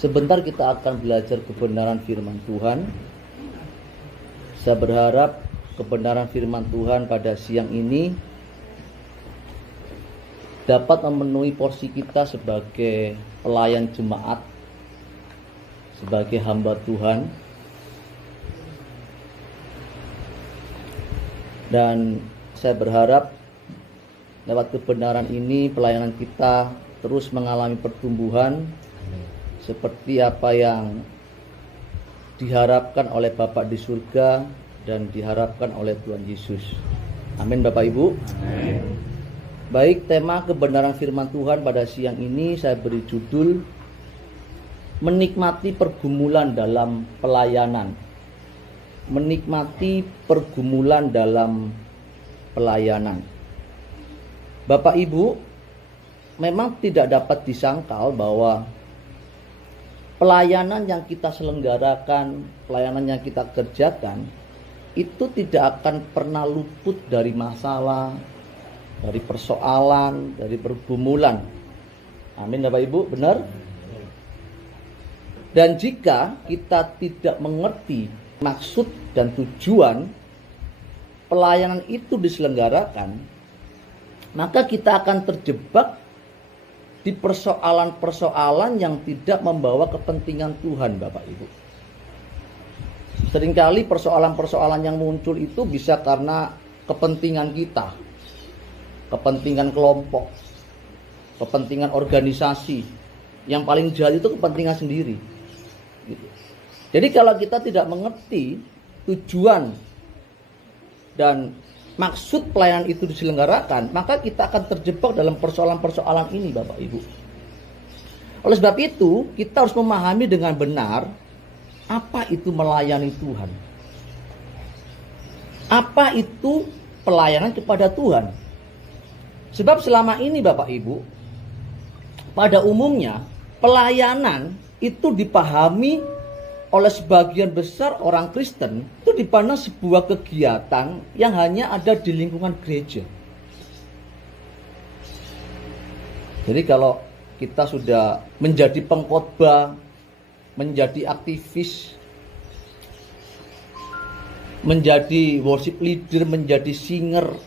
Sebentar kita akan belajar kebenaran firman Tuhan. Saya berharap kebenaran firman Tuhan pada siang ini dapat memenuhi porsi kita sebagai pelayan jemaat, sebagai hamba Tuhan. Dan saya berharap lewat kebenaran ini pelayanan kita terus mengalami pertumbuhan seperti apa yang diharapkan oleh Bapa di surga dan diharapkan oleh Tuhan Yesus. Amin Bapak Ibu. Amin. Baik, tema kebenaran firman Tuhan pada siang ini saya beri judul menikmati pergumulan dalam pelayanan. Menikmati pergumulan dalam pelayanan. Bapak Ibu, memang tidak dapat disangkal bahwa pelayanan yang kita selenggarakan, pelayanan yang kita kerjakan, itu tidak akan pernah luput dari masalah, dari persoalan, dari pergumulan. Amin Bapak Ibu, benar? Dan jika kita tidak mengerti maksud dan tujuan pelayanan itu diselenggarakan, maka kita akan terjebak di persoalan-persoalan yang tidak membawa kepentingan Tuhan Bapak Ibu. Seringkali persoalan-persoalan yang muncul itu bisa karena kepentingan kita, kepentingan kelompok, kepentingan organisasi. Yang paling jahat itu kepentingan sendiri gitu. Jadi kalau kita tidak mengerti tujuan dan maksud pelayanan itu diselenggarakan, maka kita akan terjebak dalam persoalan-persoalan ini Bapak Ibu. Oleh sebab itu, kita harus memahami dengan benar apa itu melayani Tuhan. Apa itu pelayanan kepada Tuhan. Sebab selama ini Bapak Ibu, pada umumnya pelayanan itu dipahami oleh sebagian besar orang Kristen itu dipandang sebuah kegiatan yang hanya ada di lingkungan gereja. Jadi kalau kita sudah menjadi pengkhotbah, menjadi aktivis, menjadi worship leader, menjadi singer,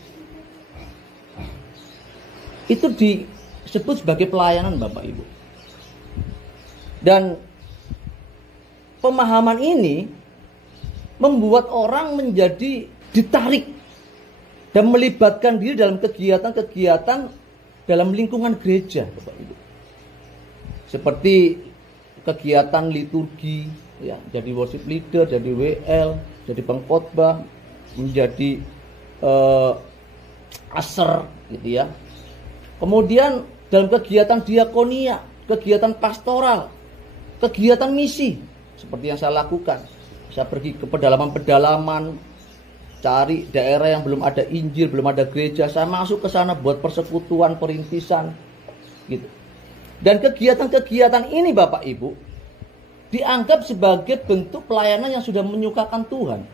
itu disebut sebagai pelayanan Bapak Ibu. Dan pemahaman ini membuat orang menjadi ditarik dan melibatkan diri dalam kegiatan-kegiatan dalam lingkungan gereja, Bapak Ibu. Seperti kegiatan liturgi, ya, jadi worship leader, jadi WL, jadi pengkhotbah, menjadi aser, gitu ya. Kemudian dalam kegiatan diakonia, kegiatan pastoral, kegiatan misi. Seperti yang saya lakukan, saya pergi ke pedalaman-pedalaman, cari daerah yang belum ada Injil, belum ada gereja, saya masuk ke sana buat persekutuan, perintisan, gitu. Dan kegiatan-kegiatan ini Bapak Ibu dianggap sebagai bentuk pelayanan yang sudah menyukakan Tuhan.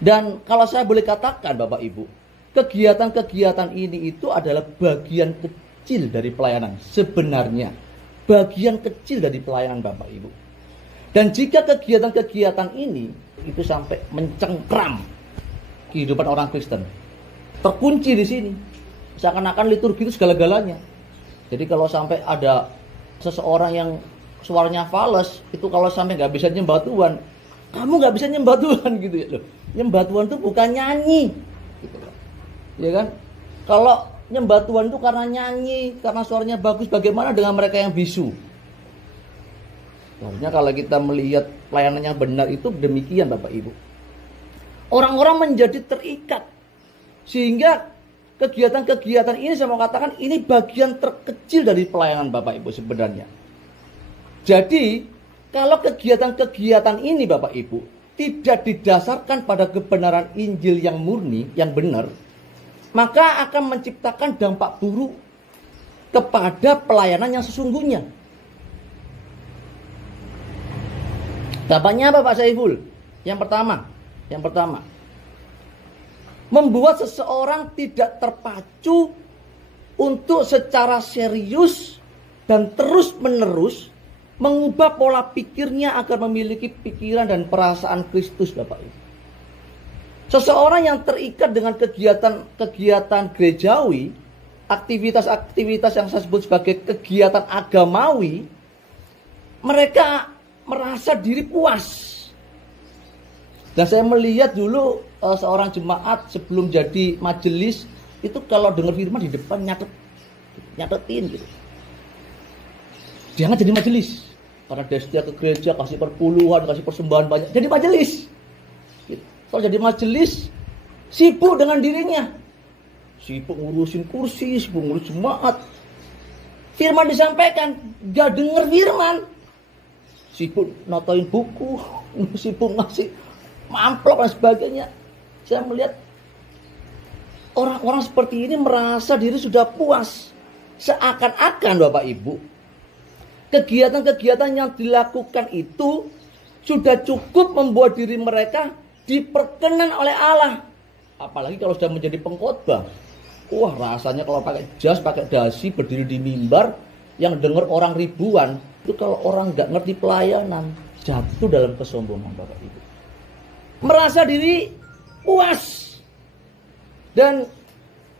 Dan kalau saya boleh katakan Bapak Ibu, kegiatan-kegiatan ini itu adalah bagian kecil dari pelayanan sebenarnya. Bagian kecil dari pelayanan Bapak Ibu. Dan jika kegiatan-kegiatan ini itu sampai mencengkram kehidupan orang Kristen, terkunci di sini, seakan-akan liturgi itu segala-galanya. Jadi kalau sampai ada seseorang yang suaranya fals, itu kalau sampai nggak bisa nyembah Tuhan, kamu nggak bisa nyembah Tuhan gitu ya loh. Nyembah Tuhan itu bukan nyanyi, gitu loh. Ya kan? Kalau nyembah Tuhan itu karena nyanyi, karena suaranya bagus, bagaimana dengan mereka yang bisu? Harusnya kalau kita melihat pelayanan yang benar itu demikian Bapak Ibu. Orang-orang menjadi terikat. Sehingga kegiatan-kegiatan ini saya mau katakan ini bagian terkecil dari pelayanan Bapak Ibu sebenarnya. Jadi kalau kegiatan-kegiatan ini Bapak Ibu tidak didasarkan pada kebenaran Injil yang murni, yang benar, maka akan menciptakan dampak buruk kepada pelayanan yang sesungguhnya. Dampaknya apa Pak Saiful? Yang pertama, membuat seseorang tidak terpacu untuk secara serius dan terus-menerus mengubah pola pikirnya agar memiliki pikiran dan perasaan Kristus, Bapak Ibu. Seseorang yang terikat dengan kegiatan gerejawi, aktivitas-aktivitas yang saya sebut sebagai kegiatan agamawi, mereka merasa diri puas. Dan saya melihat dulu seorang jemaat sebelum jadi majelis itu kalau dengar firman di depan nyatetin gitu. Jangan jadi majelis karena dia setia ke gereja, kasih perpuluhan, kasih persembahan banyak. Jadi majelis. Gitu. Kalau jadi majelis sibuk dengan dirinya, sibuk ngurusin kursi, sibuk ngurus jemaat. Firman disampaikan, gak denger firman. Sibuk notoin buku, sibuk ngasih amplop dan sebagainya. Saya melihat orang-orang seperti ini merasa diri sudah puas. Seakan-akan Bapak Ibu, kegiatan-kegiatan yang dilakukan itu sudah cukup membuat diri mereka diperkenan oleh Allah. Apalagi kalau sudah menjadi pengkhotbah. Wah, rasanya kalau pakai jas, pakai dasi, berdiri di mimbar, yang dengar orang ribuan, itu kalau orang nggak ngerti pelayanan, jatuh dalam kesombongan, Bapak Ibu. Merasa diri puas dan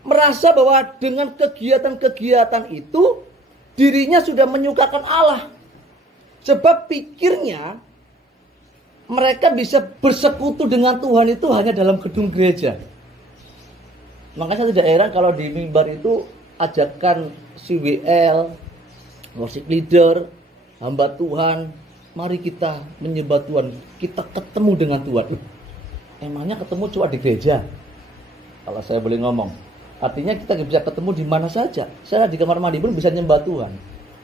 merasa bahwa dengan kegiatan-kegiatan itu dirinya sudah menyukakan Allah. Sebab pikirnya mereka bisa bersekutu dengan Tuhan itu hanya dalam gedung gereja. Makanya saya tidak heran kalau di mimbar itu ajakan CWL, worship leader, hamba Tuhan, mari kita menyembah Tuhan, kita ketemu dengan Tuhan. Emangnya ketemu cuma di gereja? Kalau saya boleh ngomong, artinya kita bisa ketemu di mana saja. Saya di kamar mandi pun bisa nyembah Tuhan.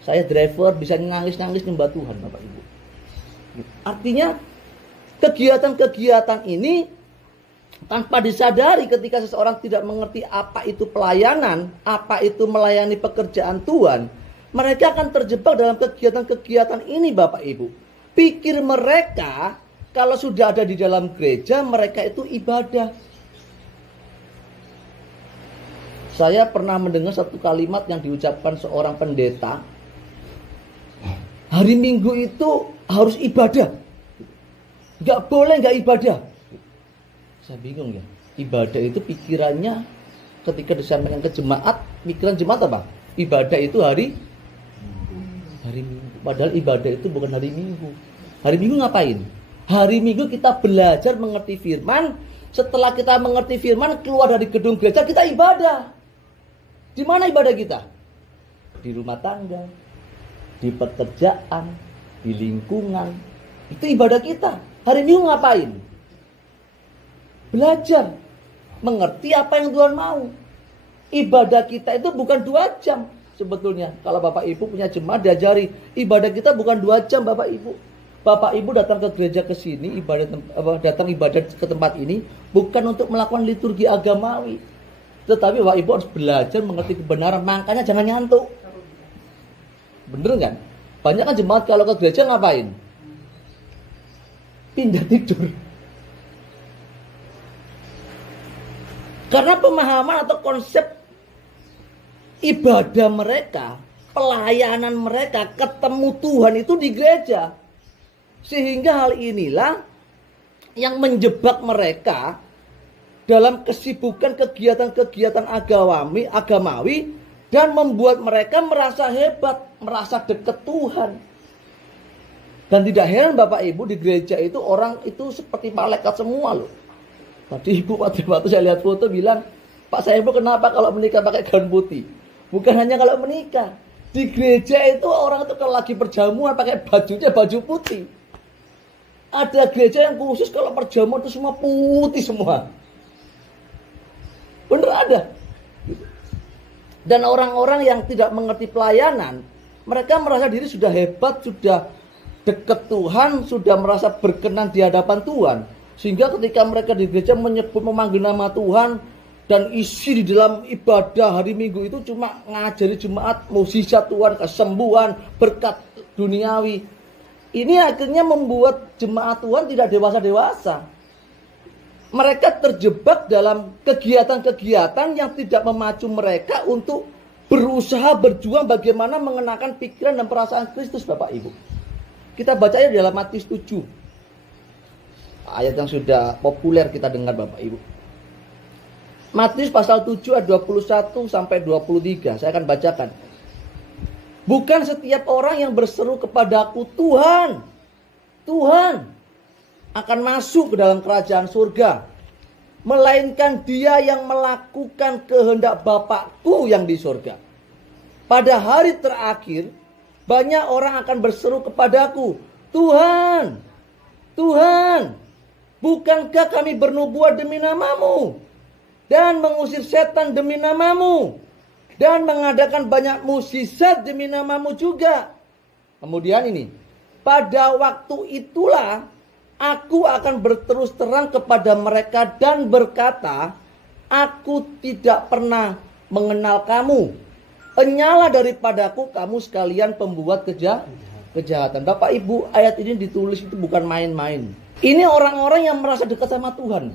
Saya driver bisa nangis-nangis nyembah Tuhan, Bapak Ibu. Artinya kegiatan-kegiatan ini tanpa disadari ketika seseorang tidak mengerti apa itu pelayanan, apa itu melayani pekerjaan Tuhan, mereka akan terjebak dalam kegiatan-kegiatan ini, Bapak Ibu. Pikir mereka kalau sudah ada di dalam gereja, mereka itu ibadah. Saya pernah mendengar satu kalimat yang diucapkan seorang pendeta. Hari Minggu itu harus ibadah. Gak boleh gak ibadah. Saya bingung ya. Ibadah itu pikirannya ketika disampaikan ke jemaat, pikiran jemaat apa? Ibadah itu hari Minggu. Padahal ibadah itu bukan hari Minggu. Hari Minggu ngapain? Hari Minggu kita belajar mengerti firman. Setelah kita mengerti firman, keluar dari gedung gereja, kita ibadah. Di mana ibadah kita? Di rumah tangga, di pekerjaan, di lingkungan. Itu ibadah kita. Hari Minggu ngapain? Belajar. Mengerti apa yang Tuhan mau. Ibadah kita itu bukan 2 jam sebetulnya. Kalau Bapak Ibu punya jemaat diajari, ibadah kita bukan 2 jam Bapak Ibu. Bapak Ibu datang ke gereja ke sini, datang ibadah ke tempat ini bukan untuk melakukan liturgi agamawi. Tetapi Bapak Ibu harus belajar mengerti kebenaran. Makanya jangan ngantuk. Bener kan? Banyak kan jemaat kalau ke gereja ngapain? Pindah tidur. Karena pemahaman atau konsep ibadah mereka, pelayanan mereka, ketemu Tuhan itu di gereja. Sehingga hal inilah yang menjebak mereka dalam kesibukan kegiatan-kegiatan agamawi dan membuat mereka merasa hebat, merasa dekat Tuhan. Dan tidak heran Bapak Ibu di gereja itu orang itu seperti malaikat semua loh. Tadi Ibu waktu saya lihat foto bilang, Pak saya Ibu kenapa kalau menikah pakai gaun putih? Bukan hanya kalau menikah. Di gereja itu orang itu kalau lagi perjamuan pakai bajunya baju putih. Ada gereja yang khusus kalau perjamuan itu semua putih semua. Bener ada. Dan orang-orang yang tidak mengerti pelayanan, mereka merasa diri sudah hebat, sudah dekat Tuhan, sudah merasa berkenan di hadapan Tuhan. Sehingga ketika mereka di gereja memanggil nama Tuhan dan isi di dalam ibadah hari Minggu itu cuma ngajari jemaat mukjizat Tuhan, kesembuhan, berkat duniawi. Ini akhirnya membuat jemaat Tuhan tidak dewasa-dewasa. Mereka terjebak dalam kegiatan-kegiatan yang tidak memacu mereka untuk berusaha berjuang bagaimana mengenakan pikiran dan perasaan Kristus, Bapak Ibu. Kita bacanya di dalam Matius 7. Ayat yang sudah populer kita dengar, Bapak Ibu. Matius pasal 7 ayat 21 sampai 23. Saya akan bacakan. Bukan setiap orang yang berseru kepadaku, Tuhan, Tuhan, akan masuk ke dalam kerajaan surga, melainkan dia yang melakukan kehendak Bapakku yang di surga. Pada hari terakhir, banyak orang akan berseru kepadaku, Tuhan, Tuhan, bukankah kami bernubuat demi namamu, dan mengusir setan demi namamu, dan mengadakan banyak mukjizat demi namamu juga. Kemudian ini, pada waktu itulah aku akan berterus terang kepada mereka dan berkata, aku tidak pernah mengenal kamu. Penyalah daripadaku kamu sekalian pembuat kejahatan. Bapak Ibu, ayat ini ditulis itu bukan main-main. Ini orang-orang yang merasa dekat sama Tuhan.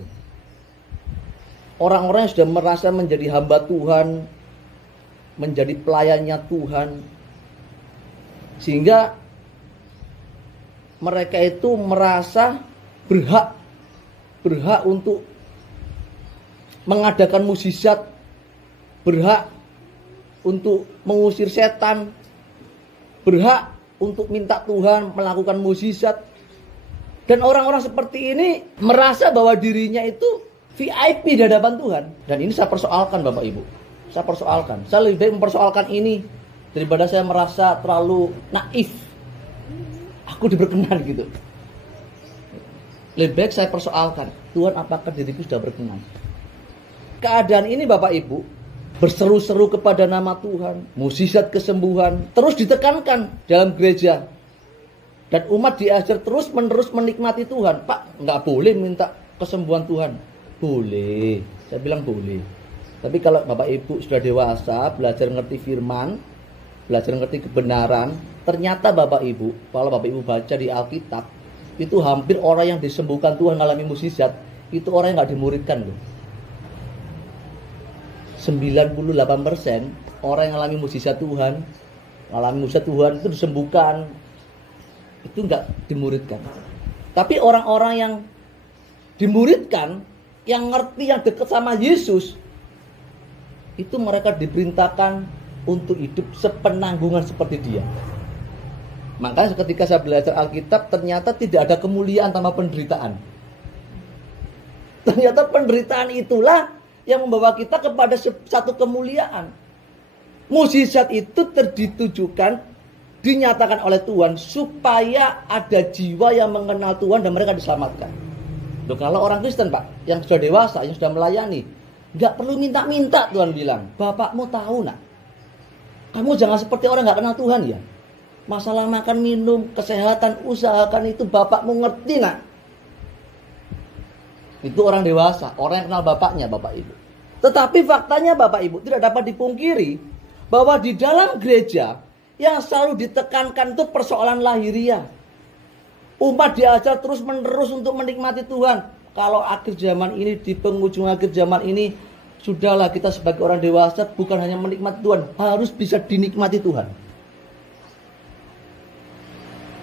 Orang-orang yang sudah merasa menjadi hamba Tuhan, menjadi pelayannya Tuhan. Sehingga mereka itu merasa berhak untuk mengadakan mukjizat, berhak untuk mengusir setan, berhak untuk minta Tuhan melakukan mukjizat. Dan orang-orang seperti ini merasa bahwa dirinya itu VIP di hadapan Tuhan. Dan ini saya persoalkan, Bapak Ibu. Saya persoalkan. Saya lebih baik mempersoalkan ini daripada saya merasa terlalu naif. Aku diberkenan gitu. Lebih baik saya persoalkan, Tuhan, apakah diriku sudah berkenan? Keadaan ini, Bapak Ibu, berseru-seru kepada nama Tuhan, mukjizat kesembuhan terus ditekankan dalam gereja. Dan umat diajar terus menerus menikmati Tuhan. Pak, nggak boleh minta kesembuhan Tuhan. Boleh, saya bilang boleh. Tapi kalau Bapak Ibu sudah dewasa, belajar ngerti firman, belajar ngerti kebenaran, ternyata Bapak Ibu, kalau Bapak Ibu baca di Alkitab, itu hampir orang yang disembuhkan Tuhan mengalami mukjizat, itu orang yang gak dimuridkan loh. 98% orang yang mengalami mukjizat Tuhan, itu disembuhkan, itu gak dimuridkan. Tapi orang-orang yang dimuridkan, yang ngerti, yang dekat sama Yesus, itu mereka diperintahkan untuk hidup sepenanggungan seperti dia. Makanya ketika saya belajar Alkitab, ternyata tidak ada kemuliaan tanpa penderitaan. Ternyata penderitaan itulah yang membawa kita kepada satu kemuliaan. Mukjizat itu ditujukan, dinyatakan oleh Tuhan supaya ada jiwa yang mengenal Tuhan dan mereka diselamatkan. Loh, kalau orang Kristen, Pak, yang sudah dewasa, yang sudah melayani, nggak perlu minta-minta. Tuhan bilang, Bapakmu tahu nak. Kamu jangan seperti orang gak kenal Tuhan ya. Masalah makan minum, kesehatan, usahakan itu Bapakmu ngerti nak. Itu orang dewasa, orang yang kenal Bapaknya, Bapak Ibu. Tetapi faktanya Bapak Ibu tidak dapat dipungkiri bahwa di dalam gereja yang selalu ditekankan itu persoalan lahiriah. Umat diajar terus menerus untuk menikmati Tuhan. Kalau akhir zaman ini, di penghujung akhir zaman ini, sudahlah kita sebagai orang dewasa bukan hanya menikmati Tuhan, harus bisa dinikmati Tuhan.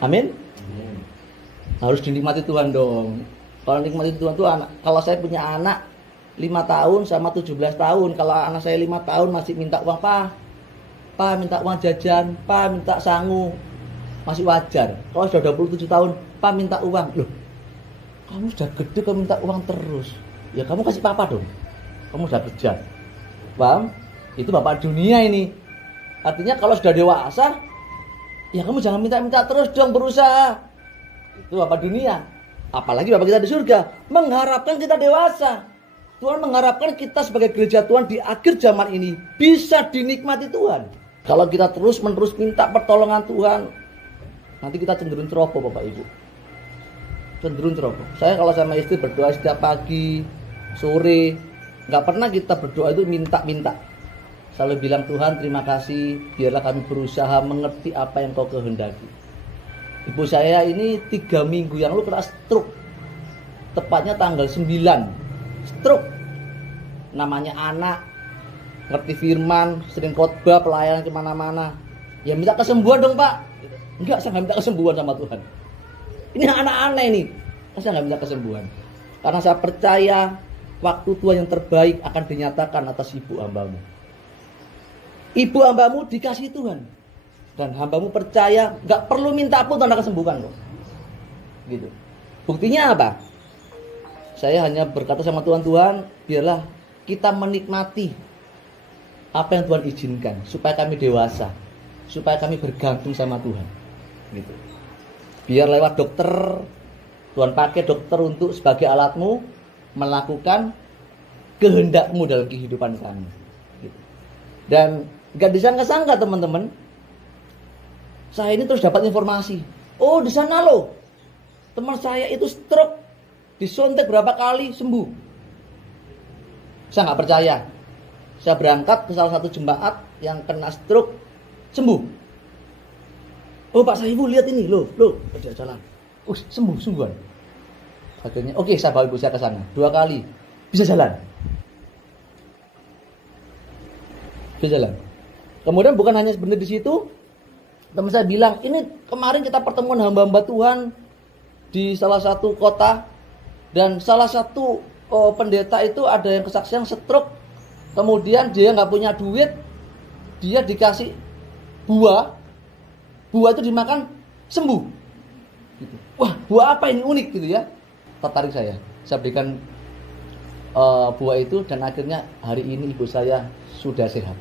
Amin. Harus dinikmati Tuhan dong. Kalau nikmati Tuhan tuh anak. Kalau saya punya anak 5 tahun sama 17 tahun, kalau anak saya 5 tahun masih minta uang, Pak minta uang jajan, Pak minta sangu, masih wajar. Kalau sudah 27 tahun, Pak minta uang. Loh, kamu sudah gede kamu minta uang terus. Ya kamu kasih papa dong. Kamu sudah kerja. Paham? Itu bapak dunia ini. Artinya kalau sudah dewasa, ya kamu jangan minta-minta terus dong, berusaha. Itu bapak dunia. Apalagi bapak kita di surga mengharapkan kita dewasa. Tuhan mengharapkan kita sebagai gereja Tuhan di akhir zaman ini bisa dinikmati Tuhan. Kalau kita terus-menerus minta pertolongan Tuhan, nanti kita cenderung ceroboh, Bapak Ibu. Cenderung ceroboh. Saya kalau sama istri berdoa setiap pagi, sore, nggak pernah kita berdoa itu minta-minta. Selalu bilang, Tuhan terima kasih, biarlah kami berusaha mengerti apa yang kau kehendaki. Ibu saya ini 3 minggu yang lalu kena stroke. Tepatnya tanggal 9. Stroke. Namanya anak, ngerti firman, sering khotbah, pelayanan kemana-mana. Ya minta kesembuhan dong Pak. Enggak, saya nggak minta kesembuhan sama Tuhan. Ini anak aneh nih. Saya nggak minta kesembuhan. Karena saya percaya waktu Tuhan yang terbaik akan dinyatakan atas ibu hambamu. Ibu hambamu dikasih Tuhan. Dan hambamu percaya nggak perlu minta pun tanda kesembuhan loh. Gitu. Buktinya apa? Saya hanya berkata sama Tuhan, biarlah kita menikmati apa yang Tuhan izinkan supaya kami dewasa, supaya kami bergantung sama Tuhan. Gitu. Biar lewat dokter, Tuhan pakai dokter untuk sebagai alatmu melakukan kehendakmu dalam kehidupan kami. Gitu. Dan gak disangka-sangka teman-teman, saya ini terus dapat informasi. Oh di sana loh, teman saya itu stroke, disuntik berapa kali sembuh. Saya nggak percaya. Saya berangkat ke salah satu jemaat yang kena stroke sembuh. Oh Pak Saiful lihat ini loh dia jalan. Sembuh sungguhan. Akhirnya oke, saya bawa ibu saya ke sana 2 kali bisa jalan. Bisa jalan. Kemudian bukan hanya berhenti di situ. Teman saya bilang, ini kemarin kita pertemuan hamba-hamba Tuhan di salah satu kota. Dan salah satu pendeta itu ada yang kesaksian stroke. Kemudian dia nggak punya duit. Dia dikasih buah. Buah itu dimakan sembuh. Gitu. Wah, buah apa ini unik gitu ya. Tertarik saya. Saya berikan buah itu dan akhirnya hari ini ibu saya sudah sehat.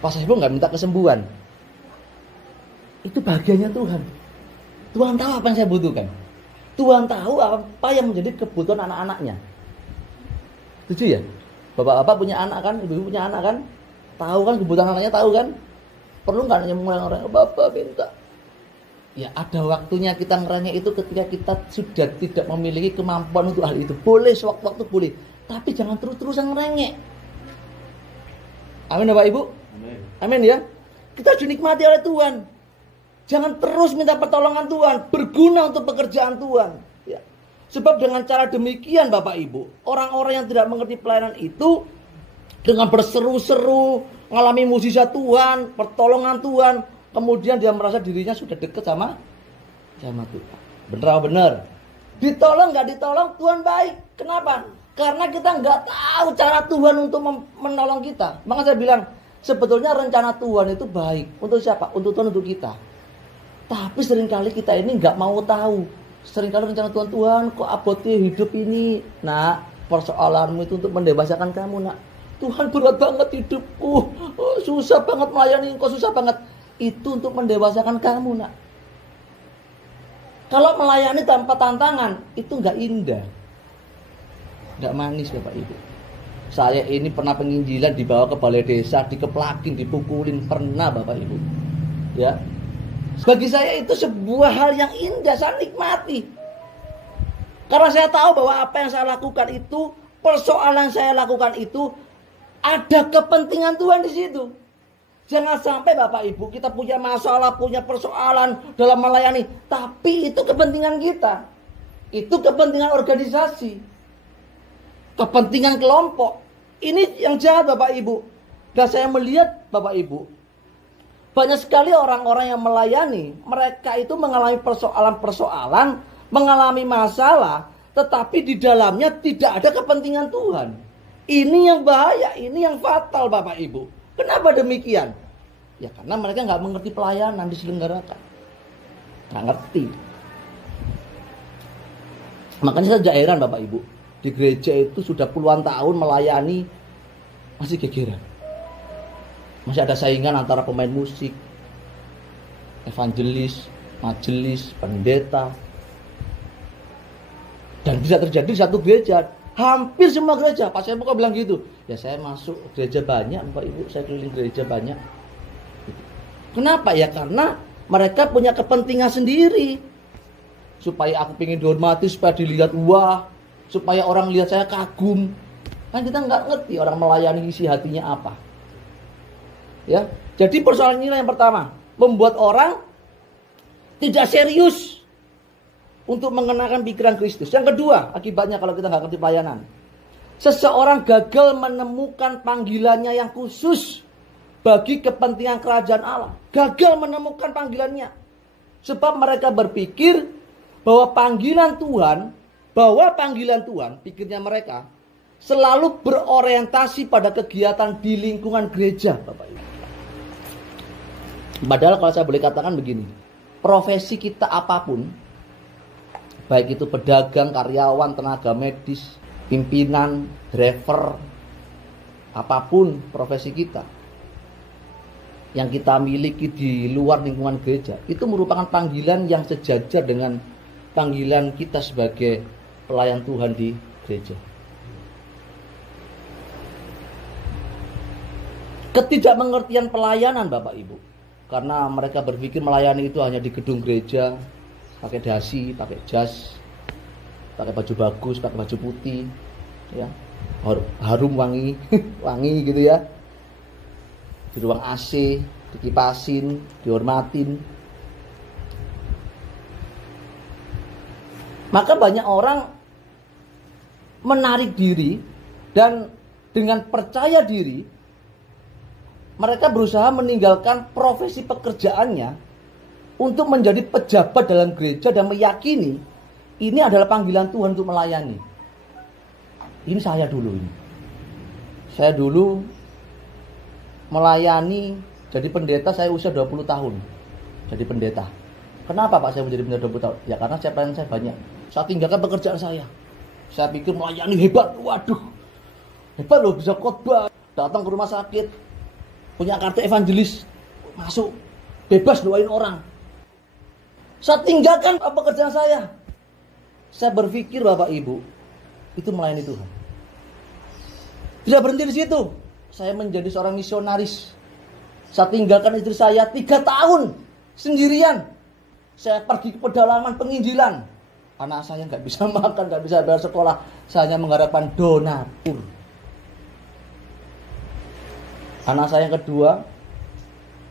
Pas ibu nggak minta kesembuhan. Itu bagiannya Tuhan. Tuhan tahu apa yang saya butuhkan. Tuhan tahu apa yang menjadi kebutuhan anak-anaknya. Setuju ya? Bapak-bapak punya anak kan? Ibu-ibu punya anak kan? Tahu kan kebutuhan anaknya, tahu kan? Perlu nggak anaknya orang Bapak minta? Ya ada waktunya kita ngerengek itu ketika kita sudah tidak memiliki kemampuan untuk hal itu. Boleh sewaktu-waktu boleh. Tapi jangan terus-terusan ngerengek. Amin Bapak Ibu? Amin. Amin ya? Kita harus dinikmati oleh Tuhan. Jangan terus minta pertolongan Tuhan, berguna untuk pekerjaan Tuhan. Ya. Sebab dengan cara demikian Bapak Ibu, orang-orang yang tidak mengerti pelayanan itu dengan berseru-seru, mengalami mukjizat Tuhan, pertolongan Tuhan, kemudian dia merasa dirinya sudah dekat sama Tuhan. Benar. Ditolong nggak ditolong, Tuhan baik. Kenapa? Karena kita nggak tahu cara Tuhan untuk menolong kita. Maka saya bilang, sebetulnya rencana Tuhan itu baik. Untuk siapa? Untuk Tuhan, untuk kita. Tapi seringkali kita ini nggak mau tahu. Seringkali rencana Tuhan kok abotnya hidup ini. Nah, persoalanmu itu untuk mendewasakan kamu, nak. Tuhan berat banget hidupku. Susah banget melayani, kok susah banget. Itu untuk mendewasakan kamu, nak. Kalau melayani tanpa tantangan, itu nggak indah. Nggak manis, Bapak Ibu. Saya ini pernah penginjilan dibawa ke balai desa, dikeplakin, dipukulin. Pernah, Bapak Ibu. Ya. Bagi saya itu sebuah hal yang indah, saya nikmati. Karena saya tahu bahwa apa yang saya lakukan itu, persoalan yang saya lakukan itu, ada kepentingan Tuhan di situ. Jangan sampai Bapak Ibu kita punya masalah, punya persoalan dalam melayani. Tapi itu kepentingan kita. Itu kepentingan organisasi. Kepentingan kelompok. Ini yang jahat Bapak Ibu. Dan saya melihat Bapak Ibu, banyak sekali orang-orang yang melayani, mereka itu mengalami persoalan-persoalan, mengalami masalah, tetapi di dalamnya tidak ada kepentingan Tuhan. Ini yang bahaya, ini yang fatal Bapak Ibu. Kenapa demikian? Ya karena mereka nggak mengerti pelayanan diselenggarakan. Nggak ngerti. Makanya saya heran Bapak Ibu. Di gereja itu sudah puluhan tahun melayani, masih gegeran. Masih ada saingan antara pemain musik, evangelis, majelis, pendeta. Dan bisa terjadi di satu gereja. Hampir semua gereja. Pak saya buka bilang gitu. Ya saya masuk gereja banyak Bapak Ibu. Saya keliling gereja banyak. Kenapa? Ya karena mereka punya kepentingan sendiri. Supaya aku pengen dihormati, supaya dilihat wah. Supaya orang lihat saya kagum. Kan kita nggak ngerti orang melayani isi hatinya apa. Ya, jadi persoalan inilah yang pertama, membuat orang tidak serius untuk mengenakan pikiran Kristus. Yang kedua, akibatnya kalau kita nggak ngerti pelayanan, Seseorang gagal menemukan panggilannya yang khusus bagi kepentingan kerajaan Allah. Gagal menemukan panggilannya. Sebab mereka berpikir bahwa panggilan Tuhan, pikirnya mereka, selalu berorientasi pada kegiatan di lingkungan gereja, Bapak Ibu. Padahal kalau saya boleh katakan begini, profesi kita apapun, baik itu pedagang, karyawan, tenaga medis, pimpinan, driver, apapun profesi kita yang kita miliki di luar lingkungan gereja, itu merupakan panggilan yang sejajar dengan panggilan kita sebagai pelayan Tuhan di gereja. Ketidakmengertian pelayanan, Bapak Ibu, karena mereka berpikir melayani itu hanya di gedung gereja, pakai dasi, pakai jas, pakai baju bagus, pakai baju putih, ya, harum wangi, wangi gitu ya, di ruang AC, dikipasin, dihormatin. Maka banyak orang menarik diri dan dengan percaya diri mereka berusaha meninggalkan profesi pekerjaannya untuk menjadi pejabat dalam gereja dan meyakini ini adalah panggilan Tuhan untuk melayani. Ini saya dulu ini. Saya dulu melayani jadi pendeta, saya usia 20 tahun. Jadi pendeta. Kenapa Pak saya menjadi pendeta 20 tahun? Ya karena pelayanan saya banyak. Saya tinggalkan pekerjaan saya. Saya pikir melayani hebat. Waduh. Hebat loh, bisa khotbah, datang ke rumah sakit, punya kartu evangelis, masuk, bebas doain orang. Saya tinggalkan pekerjaan saya. Saya berpikir Bapak Ibu, itu melayani Tuhan. Tidak berhenti di situ. Saya menjadi seorang misionaris. Saya tinggalkan istri saya 3 tahun sendirian. Saya pergi ke pedalaman penginjilan. Anak saya nggak bisa makan, nggak bisa bayar sekolah. Saya hanya mengharapkan donatur. Anak saya yang kedua,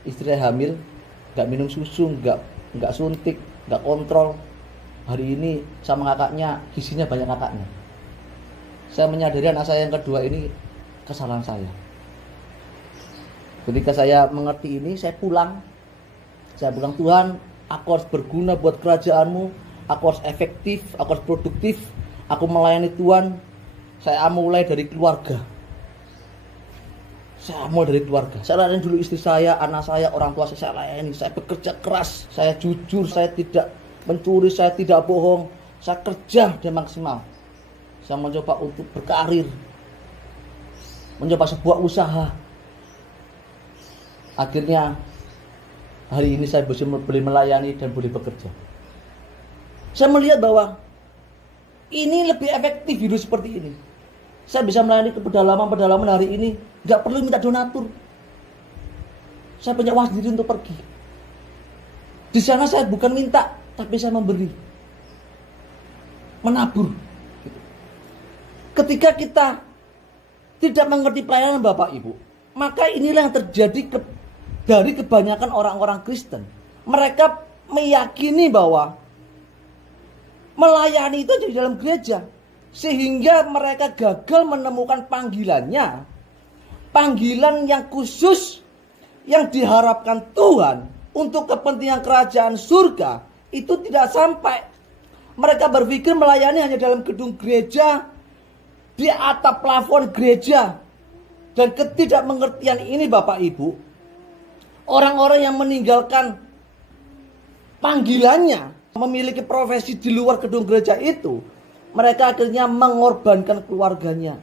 istri saya hamil, nggak minum susu, nggak suntik, nggak kontrol. Hari ini sama kakaknya, gizinya banyak kakaknya. Saya menyadari anak saya yang kedua ini kesalahan saya. Ketika saya mengerti ini, saya pulang. Saya bilang, Tuhan, aku harus berguna buat kerajaan-Mu. Aku harus efektif, aku harus produktif. Aku melayani Tuhan. Saya mulai dari keluarga. Saya layani dulu istri saya, anak saya, orang tua saya layani. Saya bekerja keras, saya jujur, saya tidak mencuri, saya tidak bohong. Saya kerja dan maksimal. Saya mencoba untuk berkarir, mencoba sebuah usaha. Akhirnya hari ini saya boleh melayani dan boleh bekerja. Saya melihat bahwa ini lebih efektif hidup seperti ini. Saya bisa melayani ke pedalaman hari ini, tidak perlu minta donatur. Saya punya uang sendiri untuk pergi. Di sana saya bukan minta, tapi saya memberi, menabur. Ketika kita tidak mengerti pelayanan Bapak Ibu, maka inilah yang terjadi dari kebanyakan orang-orang Kristen. Mereka meyakini bahwa melayani itu di dalam gereja, sehingga mereka gagal menemukan panggilannya, panggilan yang khusus yang diharapkan Tuhan untuk kepentingan kerajaan surga itu tidak sampai. Mereka berpikir melayani hanya dalam gedung gereja, di atap plafon gereja. Dan ketidakmengertian ini Bapak Ibu, orang-orang yang meninggalkan panggilannya, memiliki profesi di luar gedung gereja itu, mereka akhirnya mengorbankan keluarganya.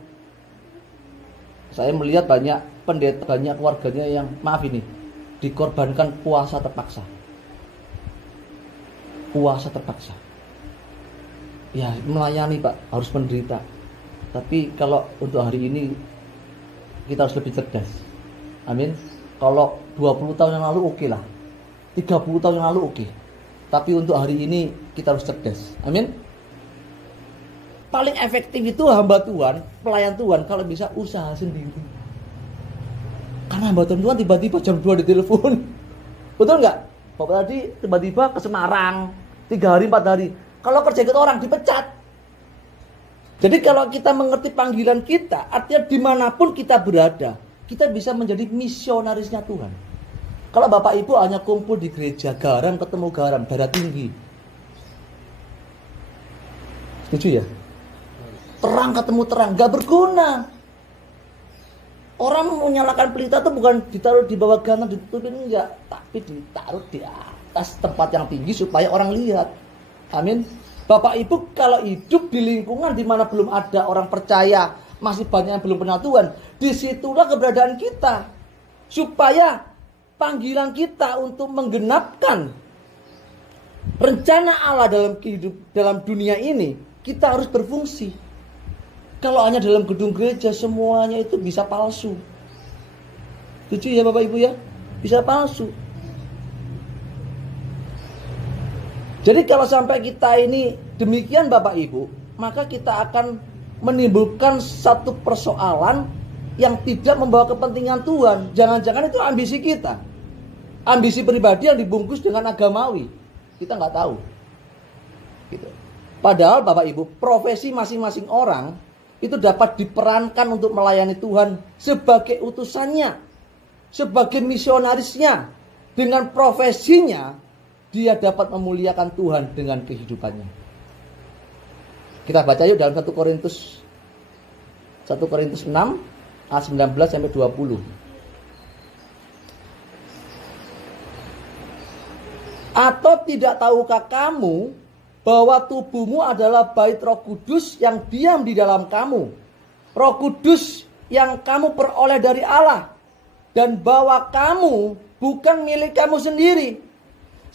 Saya melihat banyak pendeta, banyak keluarganya yang, maaf ini, dikorbankan puasa terpaksa. Puasa terpaksa. Ya, melayani Pak, harus menderita. Tapi kalau untuk hari ini, kita harus lebih cerdas. Amin. Kalau 20 tahun yang lalu oke lah. 30 tahun yang lalu oke. Tapi untuk hari ini kita harus cerdas. Amin. Paling efektif itu hamba Tuhan, pelayan Tuhan kalau bisa usaha sendiri. Karena hamba Tuhan tiba-tiba jam 2 ditelepon. Betul nggak? Bapak tadi tiba-tiba ke Semarang 3 hari 4 hari. Kalau kerja ikut orang dipecat. Jadi kalau kita mengerti panggilan kita, artinya dimanapun kita berada, kita bisa menjadi misionarisnya Tuhan. Kalau Bapak Ibu hanya kumpul di gereja, garam ketemu garam, darah tinggi. Setuju ya? Terang ketemu terang, gak berguna. Orang menyalakan pelita itu bukan ditaruh di bawah gantung, ditutupin, enggak. Tapi ditaruh di atas tempat yang tinggi supaya orang lihat. Amin. Bapak Ibu kalau hidup di lingkungan di mana belum ada orang percaya, masih banyak yang belum kenal Tuhan, disitulah keberadaan kita. Supaya panggilan kita untuk menggenapkan rencana Allah dalam dunia ini, kita harus berfungsi. Kalau hanya dalam gedung gereja semuanya itu bisa palsu. Setuju ya Bapak Ibu ya? Bisa palsu. Jadi kalau sampai kita ini demikian Bapak Ibu, maka kita akan menimbulkan satu persoalan yang tidak membawa kepentingan Tuhan. Jangan-jangan itu ambisi kita. Ambisi pribadi yang dibungkus dengan agamawi. Kita nggak tahu. Gitu. Padahal Bapak Ibu, profesi masing-masing orang itu dapat diperankan untuk melayani Tuhan sebagai utusannya, sebagai misionarisnya. Dengan profesinya, dia dapat memuliakan Tuhan dengan kehidupannya. Kita baca yuk dalam 1 Korintus 6 ayat 19 sampai 20. Atau tidak tahukah kamu bahwa tubuhmu adalah bait Roh Kudus yang diam di dalam kamu, Roh Kudus yang kamu peroleh dari Allah, dan bahwa kamu bukan milik kamu sendiri,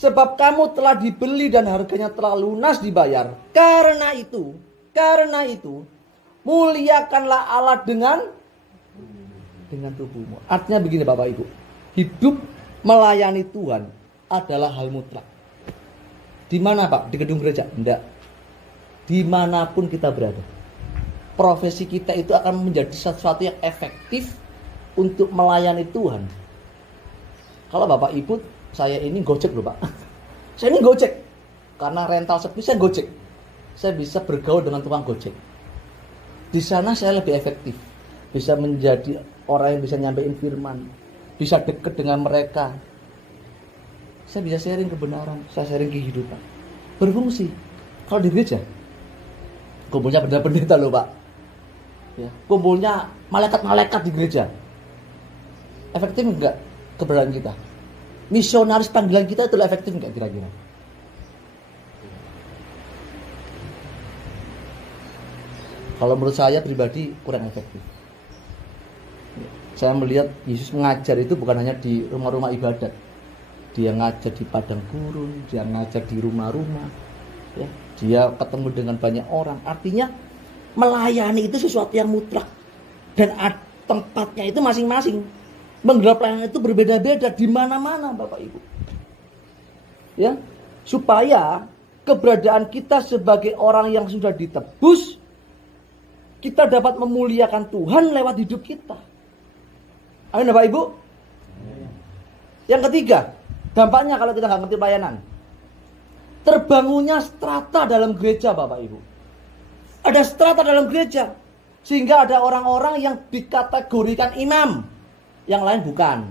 sebab kamu telah dibeli dan harganya telah lunas dibayar. Karena itu, muliakanlah Allah dengan tubuhmu. Artinya begini Bapak Ibu, hidup melayani Tuhan adalah hal mutlak. Di mana Pak? Di gedung gereja? Enggak. Dimanapun kita berada. Profesi kita itu akan menjadi sesuatu yang efektif untuk melayani Tuhan. Kalau Bapak Ibu, saya ini gojek loh Pak. Saya ini gojek. Karena rental sepi saya gojek. Saya bisa bergaul dengan tukang gojek. Di sana saya lebih efektif. Bisa menjadi orang yang bisa nyampein firman. Bisa dekat dengan mereka. Saya bisa sharing kebenaran, saya sharing kehidupan. Berfungsi. Kalau di gereja, kumpulnya pendeta loh Pak. Ya, kumpulnya malaikat-malaikat di gereja. Efektif enggak keberadaan kita? Misionaris panggilan kita itu efektif enggak kira-kira? Kalau menurut saya pribadi kurang efektif. Saya melihat Yesus mengajar itu bukan hanya di rumah-rumah ibadat. Dia ngajar di padang gurun, dia ngajar di rumah-rumah, ya. Dia ketemu dengan banyak orang. Artinya melayani itu sesuatu yang mutlak, dan tempatnya itu masing-masing. Menggelar pelayanan itu berbeda-beda di mana-mana Bapak Ibu. Ya, supaya keberadaan kita sebagai orang yang sudah ditebus, kita dapat memuliakan Tuhan lewat hidup kita. Amin Bapak Ibu. Yang ketiga, dampaknya kalau kita nggak ngerti pelayanan, terbangunnya strata dalam gereja Bapak Ibu. Ada strata dalam gereja, sehingga ada orang-orang yang dikategorikan imam, yang lain bukan.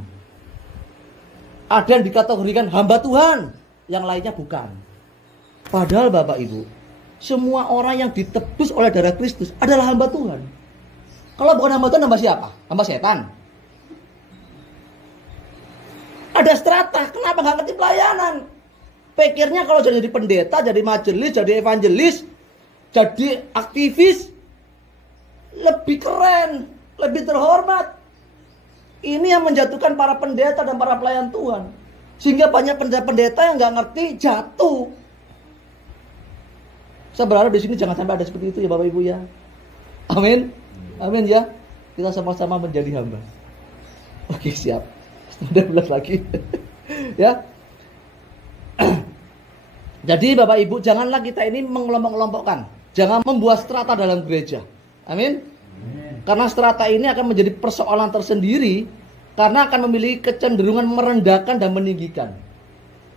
Ada yang dikategorikan hamba Tuhan, yang lainnya bukan. Padahal Bapak Ibu, semua orang yang ditebus oleh darah Kristus adalah hamba Tuhan. Kalau bukan hamba Tuhan, hamba siapa? Hamba setan. Ada strata, kenapa nggak ngerti pelayanan? Pikirnya kalau jadi pendeta, jadi majelis, jadi evangelis, jadi aktivis, lebih keren, lebih terhormat. Ini yang menjatuhkan para pendeta dan para pelayan Tuhan. Sehingga banyak pendeta-pendeta yang nggak ngerti jatuh. Saya berharap di sini jangan sampai ada seperti itu ya Bapak Ibu ya. Amin. Amin ya. Kita sama-sama menjadi hamba. Oke, siap. Udah belas lagi. Ya. Jadi Bapak Ibu, janganlah kita ini mengelompok-kelompokkan. Jangan membuat strata dalam gereja. Amin. Karena strata ini akan menjadi persoalan tersendiri, karena akan memiliki kecenderungan merendahkan dan meninggikan.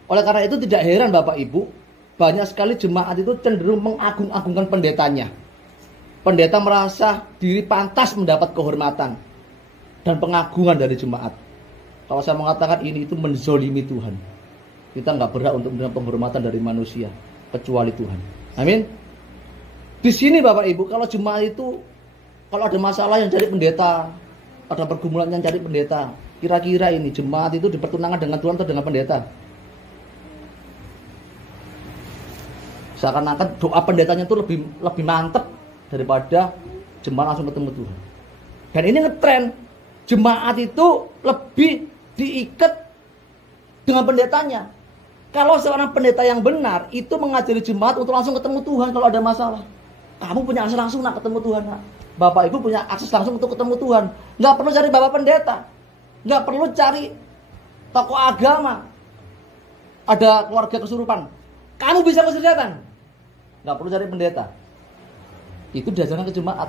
Oleh karena itu tidak heran Bapak Ibu, banyak sekali jemaat itu cenderung mengagung-agungkan pendetanya. Pendeta merasa diri pantas mendapat kehormatan dan pengagungan dari jemaat. Kalau saya mengatakan ini itu menzolimi Tuhan. Kita nggak berhak untuk menerima penghormatan dari manusia kecuali Tuhan. Amin. Di sini Bapak Ibu, kalau jemaat itu kalau ada masalah yang cari pendeta, ada pergumulan yang cari pendeta, kira-kira ini jemaat itu dipertunangan dengan Tuhan atau dengan pendeta? Seakan-akan doa pendetanya itu lebih mantep daripada jemaat langsung ketemu Tuhan. Dan ini ngetren, jemaat itu lebih diikat dengan pendetanya. Kalau seorang pendeta yang benar itu mengajari jemaat untuk langsung ketemu Tuhan kalau ada masalah. Kamu punya akses langsung nak ketemu Tuhan nak. Bapak Ibu punya akses langsung untuk ketemu Tuhan. Nggak perlu cari bapak pendeta, nggak perlu cari tokoh agama. Ada keluarga kesurupan, kamu bisa kesehatan. Nggak perlu cari pendeta. Itu diajarkan ke jemaat.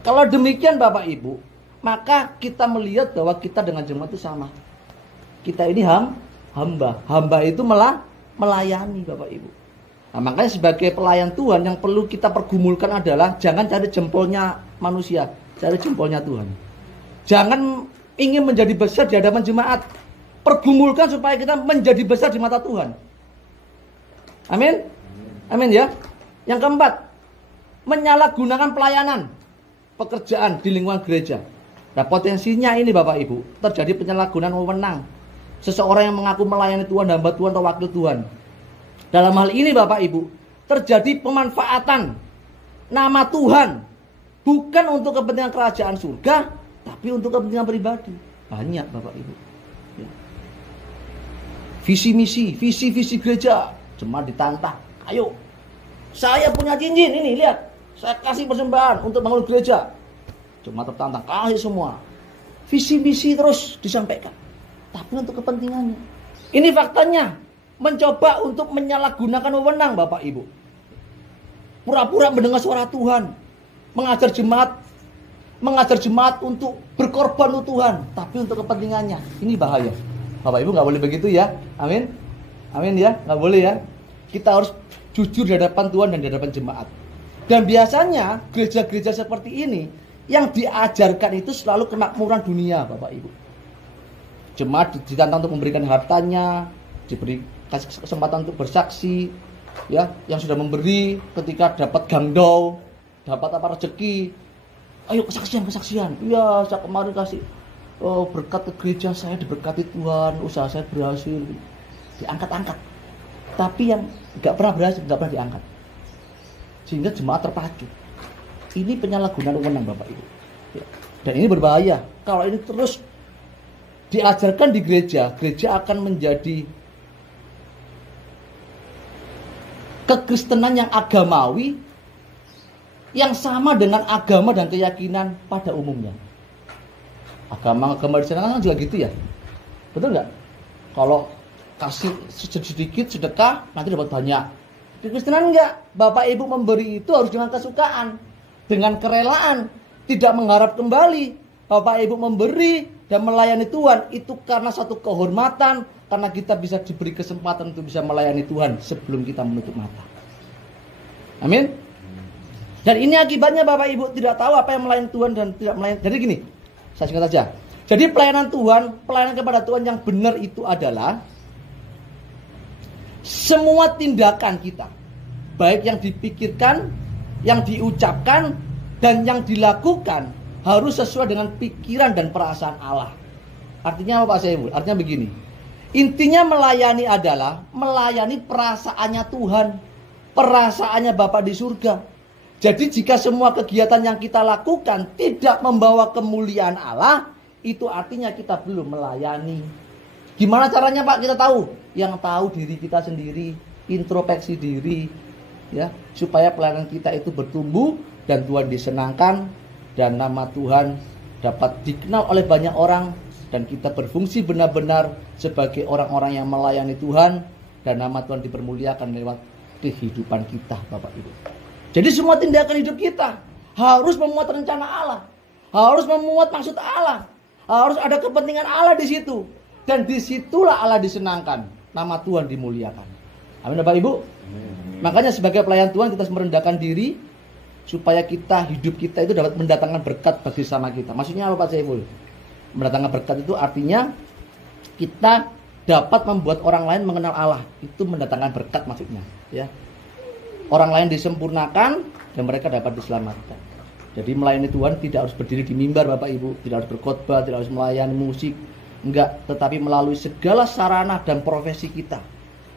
Kalau demikian Bapak Ibu, maka kita melihat bahwa kita dengan jemaat itu sama. Kita ini hamba. Hamba itu melayani Bapak Ibu. Nah, makanya sebagai pelayan Tuhan yang perlu kita pergumulkan adalah jangan cari jempolnya manusia, cari jempolnya Tuhan. Jangan ingin menjadi besar di hadapan jemaat. Pergumulkan supaya kita menjadi besar di mata Tuhan. Amin. Amin ya. Yang keempat, menyalahgunakan pelayanan pekerjaan di lingkungan gereja. Nah, potensinya ini Bapak Ibu, terjadi penyalahgunaan wewenang. Seseorang yang mengaku melayani Tuhan, hamba Tuhan atau wakil Tuhan. Dalam hal ini Bapak Ibu, terjadi pemanfaatan nama Tuhan bukan untuk kepentingan kerajaan surga, tapi untuk kepentingan pribadi. Banyak Bapak Ibu. Ya. Visi misi gereja, jemaat ditantang. Ayo, saya punya cincin ini, lihat. Saya kasih persembahan untuk bangun gereja. Jemaat tertantang, kasih semua. Visi misi terus disampaikan. Tapi untuk kepentingannya. Ini faktanya. Mencoba untuk menyalahgunakan wewenang Bapak Ibu. Pura-pura mendengar suara Tuhan. Mengajar jemaat untuk berkorban untuk Tuhan. Tapi untuk kepentingannya. Ini bahaya. Bapak Ibu gak boleh begitu ya. Amin. Amin ya. Gak boleh ya. Kita harus jujur di hadapan Tuhan dan di hadapan jemaat. Dan biasanya gereja-gereja seperti ini yang diajarkan itu selalu kemakmuran dunia Bapak Ibu. Jemaat ditantang untuk memberikan hartanya, diberi kasih kesempatan untuk bersaksi, ya, yang sudah memberi ketika dapat gangdau, dapat apa rezeki, ayo kesaksian, iya saya kemarin kasih berkat ke gereja, saya diberkati Tuhan, usaha saya berhasil, diangkat-angkat, tapi yang nggak pernah berhasil, nggak pernah diangkat, sehingga jemaat terpacu. Ini penyalahgunaan wewenang Bapak Ibu, ya. Dan ini berbahaya. Kalau ini terus diajarkan di gereja, gereja akan menjadi kekristenan yang agamawi yang sama dengan agama dan keyakinan pada umumnya. Agama di sana kan juga gitu ya. Betul nggak? Kalau kasih sedikit sedekah nanti dapat banyak. Di Kristenan enggak. Bapak Ibu memberi itu harus dengan kesukaan, dengan kerelaan, tidak mengharap kembali. Bapak Ibu memberi dan melayani Tuhan itu karena satu kehormatan, karena kita bisa diberi kesempatan untuk bisa melayani Tuhan sebelum kita menutup mata. Amin. Dan ini akibatnya Bapak Ibu tidak tahu apa yang melayani Tuhan dan tidak melayani. Jadi gini, saya singkat saja. Jadi pelayanan Tuhan, pelayanan kepada Tuhan yang benar itu adalah semua tindakan kita, baik yang dipikirkan, yang diucapkan, dan yang dilakukan harus sesuai dengan pikiran dan perasaan Allah. Artinya apa Pak Saiful? Artinya begini. Intinya melayani adalah melayani perasaannya Tuhan, perasaannya Bapa di surga. Jadi jika semua kegiatan yang kita lakukan tidak membawa kemuliaan Allah, itu artinya kita belum melayani. Gimana caranya Pak kita tahu? Yang tahu diri kita sendiri, introspeksi diri, ya, supaya pelayanan kita itu bertumbuh dan Tuhan disenangkan dan nama Tuhan dapat dikenal oleh banyak orang dan kita berfungsi benar-benar sebagai orang-orang yang melayani Tuhan dan nama Tuhan dipermuliakan lewat kehidupan kita Bapak Ibu. Jadi semua tindakan hidup kita harus memuat rencana Allah, harus memuat maksud Allah, harus ada kepentingan Allah di situ dan disitulah Allah disenangkan, nama Tuhan dimuliakan. Amin Bapak Ibu. Makanya sebagai pelayan Tuhan kita harus merendahkan diri supaya hidup kita itu dapat mendatangkan berkat bagi sama kita. Maksudnya apa Pak Saiful? Mendatangkan berkat itu artinya kita dapat membuat orang lain mengenal Allah. Itu mendatangkan berkat maksudnya, ya. Orang lain disempurnakan dan mereka dapat diselamatkan. Jadi melayani Tuhan tidak harus berdiri di mimbar Bapak Ibu, tidak harus berkhotbah, tidak harus melayani musik, enggak, tetapi melalui segala sarana dan profesi kita.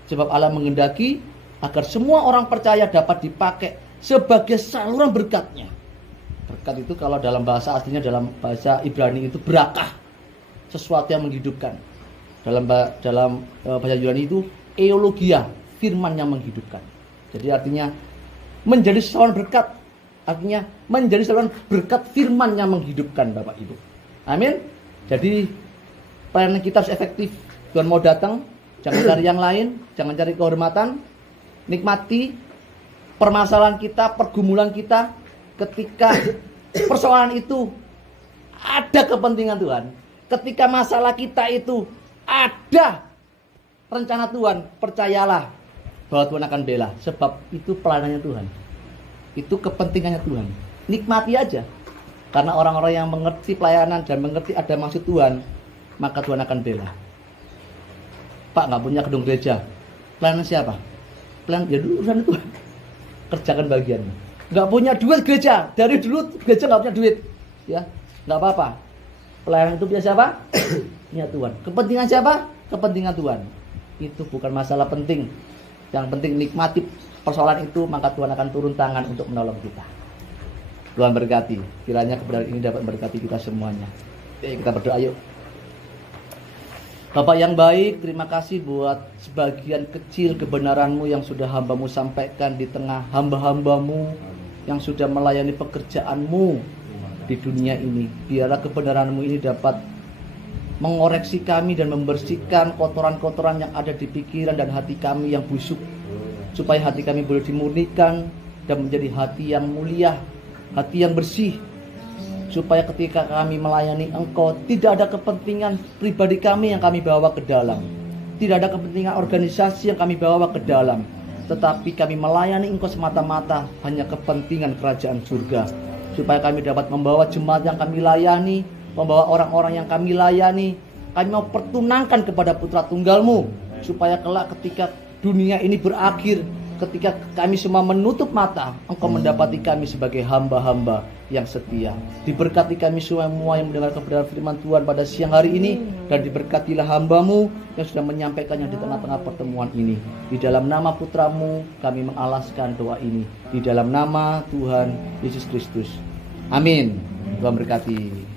Sebab Allah menghendaki agar semua orang percaya dapat dipakai sebagai saluran berkatnya. Berkat itu kalau dalam bahasa aslinya, dalam bahasa Ibrani itu berakah, sesuatu yang menghidupkan. Dalam bahasa Yunani itu eologia, firman yang menghidupkan. Jadi artinya menjadi saluran berkat, artinya menjadi saluran berkat firman yang menghidupkan Bapak Ibu. Amin. Jadi pelayanan kita harus efektif. Tuhan mau datang, jangan cari yang lain, jangan cari kehormatan, nikmati permasalahan kita, pergumulan kita. Ketika persoalan itu ada kepentingan Tuhan, ketika masalah kita itu ada rencana Tuhan, percayalah bahwa Tuhan akan bela. Sebab itu pelayanannya Tuhan, itu kepentingannya Tuhan. Nikmati aja. Karena orang-orang yang mengerti pelayanan dan mengerti ada maksud Tuhan, maka Tuhan akan bela. Pak nggak punya gedung gereja, pelayanan siapa? Pelayanan ya dulu urusan Tuhan. Kerjakan bagiannya. Nggak punya duit gereja, dari dulu gereja nggak punya duit, ya nggak apa-apa. Pelayanan itu punya siapa? Punya Tuhan. Kepentingan siapa? Kepentingan Tuhan. Itu bukan masalah penting. Yang penting nikmati persoalan itu, maka Tuhan akan turun tangan untuk menolong kita. Tuhan berkati. Kiranya kebenaran ini dapat memberkati kita semuanya. Kita berdoa yuk. Bapak yang baik, terima kasih buat sebagian kecil kebenaran-Mu yang sudah hamba-Mu sampaikan di tengah hamba-hamba-Mu yang sudah melayani pekerjaan-Mu di dunia ini. Biarlah kebenaran-Mu ini dapat mengoreksi kami dan membersihkan kotoran-kotoran yang ada di pikiran dan hati kami yang busuk, supaya hati kami boleh dimurnikan dan menjadi hati yang mulia, hati yang bersih, supaya ketika kami melayani Engkau tidak ada kepentingan pribadi kami yang kami bawa ke dalam, tidak ada kepentingan organisasi yang kami bawa ke dalam, tetapi kami melayani Engkau semata-mata hanya kepentingan kerajaan surga, supaya kami dapat membawa jemaat yang kami layani, membawa orang-orang yang kami layani. Kami mau pertunangkan kepada Putra Tunggal-Mu, supaya kelak ketika dunia ini berakhir, ketika kami semua menutup mata, Engkau mendapati kami sebagai hamba-hamba yang setia. Diberkati kami semua yang mendengar kebenaran firman Tuhan pada siang hari ini, dan diberkatilah hamba-Mu yang sudah menyampaikannya di tengah-tengah pertemuan ini. Di dalam nama Putra-Mu kami mengalaskan doa ini, di dalam nama Tuhan Yesus Kristus. Amin. Tuhan berkati.